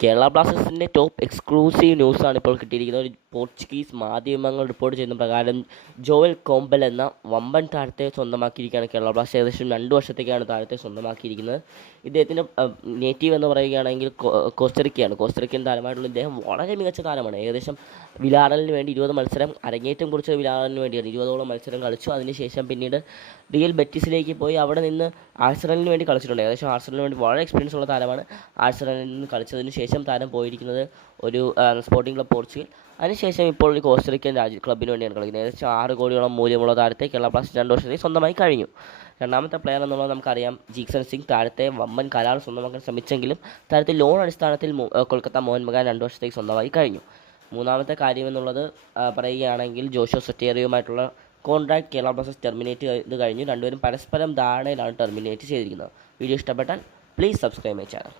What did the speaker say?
കേരള ബ്ലാസ്റ്റേഴ്സിൻ്റെ top exclusive ന്യൂസാണ് ഇപ്പോൾ കിട്ടിയിരിക്കുന്നത്. ഒരു പോർച്ചുഗീസ് മാധ്യമങ്ങൾ റിപ്പോർട്ട് ചെയ്യുന്ന പ്രകാരം ജോവൽ കോംബൽ എന്ന വമ്പൻ താരത്തെ സ്വന്തമാക്കിയിരിക്കുകയാണ് കേരള ബ്ലാസ്റ്റേഴ്സ്. ഏകദേശം 2 വർഷത്തേക്കാണ് താരത്തെ സ്വന്തമാക്കിയിരിക്കുന്നത്. ഇദ്ദേഹത്തിൻ്റെ നേറ്റീവ് എന്ന് പറയുകയാണെങ്കിൽ കോസ്റ്ററിക്കയാണ്. കോസ്റ്ററിക്കൻ താരമായിട്ടുള്ള ഇദ്ദേഹം വളരെ മികച്ച താരമാണ്. ഏകദേശം വിലാറലിന് വേണ്ടി 20 മത്സരം അരങ്ങേറ്റം കുറിച്ചത് വിലാറലിന് വേണ്ടിയാണ്. 20ഓളം മത്സരം കളിച്ചു. അതിനുശേഷം പിന്നീട് റിയൽ ബെറ്റിസിലേക്ക് പോയി അവിടെ നിന്ന് ആഴ്സണലിന് വേണ്ടി കളിച്ചിട്ടുണ്ട്. ഏകദേശം ആഴ്സണലിന് വേണ്ടി വളരെ എക്സ്പീരിയൻസ് ഉള്ള താരമാണ്. ആഴ്സണലിൽ നിന്ന് കളിച്ചതിന് ശേഷം താരം പോയിരിക്കുന്നത് ഒരു സ്പോർട്ടിംഗ് ക്ലബ് പോർച്ചുഗൽ. അതിനുശേഷം ഇപ്പോൾ ഒരു കോസ്റ്ററിക്കൻ ക്ലബിന് വേണ്ടിയാണ് കളിക്കുന്നത്. ഏകദേശം 6 കോടിയോളം മൂല്യമുള്ള താരത്തെ കേരള ബ്ലാസ്റ്റേഴ്സ് 2 വർഷത്തേക്ക് സ്വന്തമായി കഴിഞ്ഞു. രണ്ടാമത്തെ പ്ലെയർ എന്നുള്ളത് നമുക്കറിയാം, ജീക്സൺ സിംഗ്. താരത്തെ വമ്പൻ കരാർ സ്വന്തമാക്കാൻ ശ്രമിച്ചെങ്കിലും താരത്തെ ലോൺ അടിസ്ഥാനത്തിൽ കൊൽക്കത്ത മോഹൻ ബഗാൻ 2 വർഷത്തേക്ക് സ്വന്തമായി കഴിഞ്ഞു. മൂന്നാമത്തെ കാര്യം എന്നുള്ളത് പറയുകയാണെങ്കിൽ ജോഷോ സൊറ്റേറിയുമായിട്ടുള്ള കോൺട്രാക്ട് കേരള ബ്ലാസ്റ്റേഴ്സ് ടെർമിനേറ്റ് ചെയ്ത് കഴിഞ്ഞു. രണ്ടുപേരും പരസ്പരം ധാരണയിലാണ് ടെർമിനേറ്റ് ചെയ്തിരിക്കുന്നത്. വീഡിയോ ഇഷ്ടപ്പെട്ടാൽ പ്ലീസ് സബ്സ്ക്രൈബ് മൈ ചാനൽ.